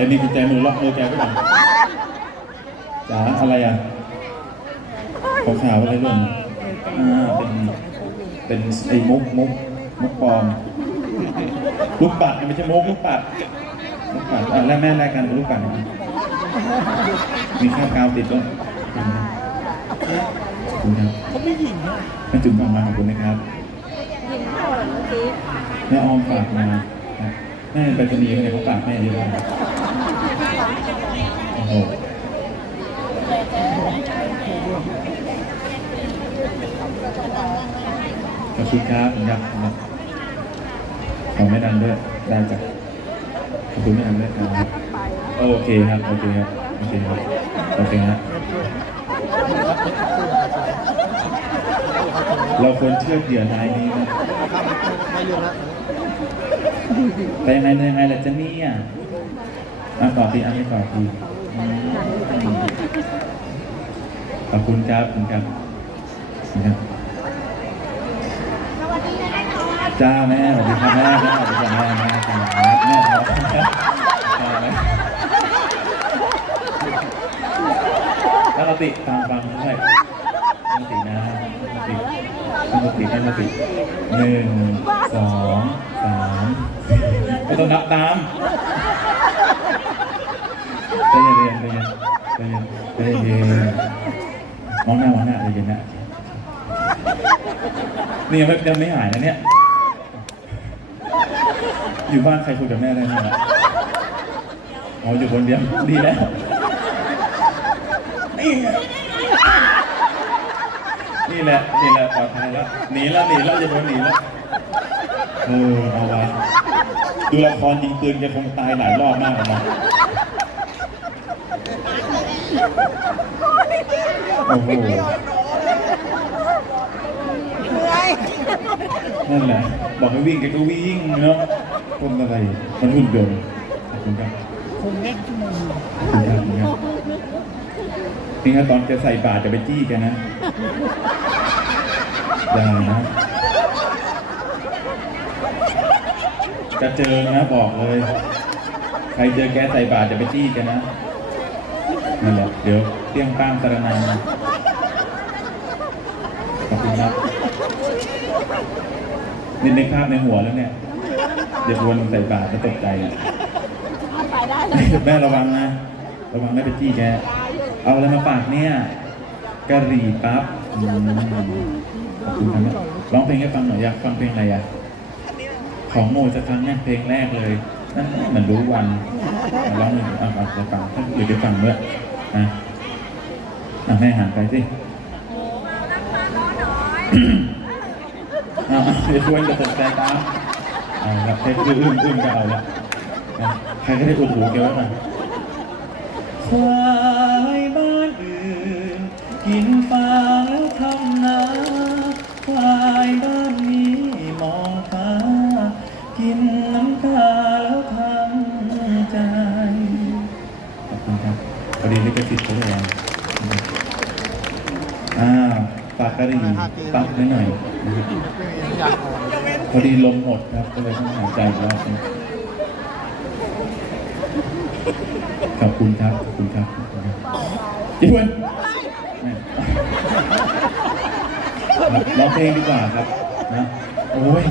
รมีกุญแจมือล็อกมือแกก็ได้จ๋าอะไรอะขาวขาวๆอะไรหล่นอ่าเป็นเป็นไอ้มุกมุกมุกปลอมลูกปัดไม่ใช่มุกลูกปัดลูกปัดอะแล้วแม่แลกกันเป็นลูกปัดนะมีข้าวกาวติดด้วยขอบคุณครับเขาไม่หญิงอะแม่จุ๋มฝากมาขอบคุณนะครับยินเท่าเมื่อกี้แม่ออมฝากมาครับ แม่ไปรษณีย์เนี่ยเขาฝากแม่เยอะมากโอ้โหขอบคุณครับผมอยากครับขอไม่ดังด้วยได้จ้ะขอบคุณไม่ดังด้วยครับโอเคครับ โอเคครับ โอเคครับ โอเคครับ เราควรเชื่อเหยื่อรายนี้นะ ไม่เรื่องละไปยังไงยังไงล่ะจะนี่อะมาต่อทีอันนี้ต่อทีขอบคุณครับขอบคุณครับขอบคุณครับจ้าแม่สวัสดีครับแม่แม่สวัสดีครับแม่แม่ครับแม่ครับแล้วเราติฟังฟังด้ว ตั้งสติตั้งสติหนึ่งสองสามไม่ต้องนับตามใจเย็นใจเย็นใจเย็นใจเย็นใจเย็นมองหน้ามองหน้าใจเย็นนะนี่ยังไม่ยังไม่หายนะเนี่ย อยู่บ้านใครคุยกับแม่ได้ไหมอ๋ออยู่คนเดียวดีแล้วนี่ แหละนี่แหละปลอดภัยแล้วหนีแล้วหนีแล้วจะโดนหนีแล้วเออเอาไว้ดูละครยิงปืนแกคงตายหลายรอบมากเลยนะโอ้โหนั่นแหละบอกให้วิ่งแกก็วิ่งเนาะคนอะไรมันหุ่นยนต์ขอบคุณครับคงเล่นชั่วโมงขอบคุณครับขอบคุณครับ นี่ครับตอนแกใส่บาตรจะไปจี้แกนะอย่านะจะเจอนะบอกเลย ใครเจอแกใส่บาตรจะไปจี้แกนะนั่นแหละเดี๋ยวเตี้ยงป้ามสารนันขอบคุณครับนี่ในภาพในหัวแล้วเนี่ย เดี๋ยววนใส่บาตรจะตกใจอะไปได้แม่ระวังนะ ระวังไม่ไปจี้แก เอาอะไรมาฝากเนี่ยกะหรี่ปั๊บอืมขอบคุณครับแม่ร้องเพลงให้ฟังหน่อยอยากฟังเพลงอะไรอะ ของโมจะฟังเนี่ยเพลงแรกเลยนั่นเหมือนรู้วันร้องหนึ่งเอาเอาไปฟังหรือไปฟังด้วยนะอะแม่หันไปสิเอาเอาเดี๋ยวชวนจะตกใจตามเอาละเพลงอื้นอื้นก็เอาละนะใครก็ได้อุดหูแกไว้หน่อย ควายบ้านอื่น กินฟางแล้วทำนา ควายบ้านนี้มองฟ้า กินน้ำตาแล้วทำใจ ขอบคุณครับพอดีลิขสิทธิ์เขาเลยอ่าฝากกระดิ่งปักไว้หน่อยพอดีลมหมดครับก็เลยต้องหายใจอีกรอบนึง ขอบคุณครับ ขอบคุณครับพี่ทวนร้องเพลงดีกว่าครับนะโอ้ย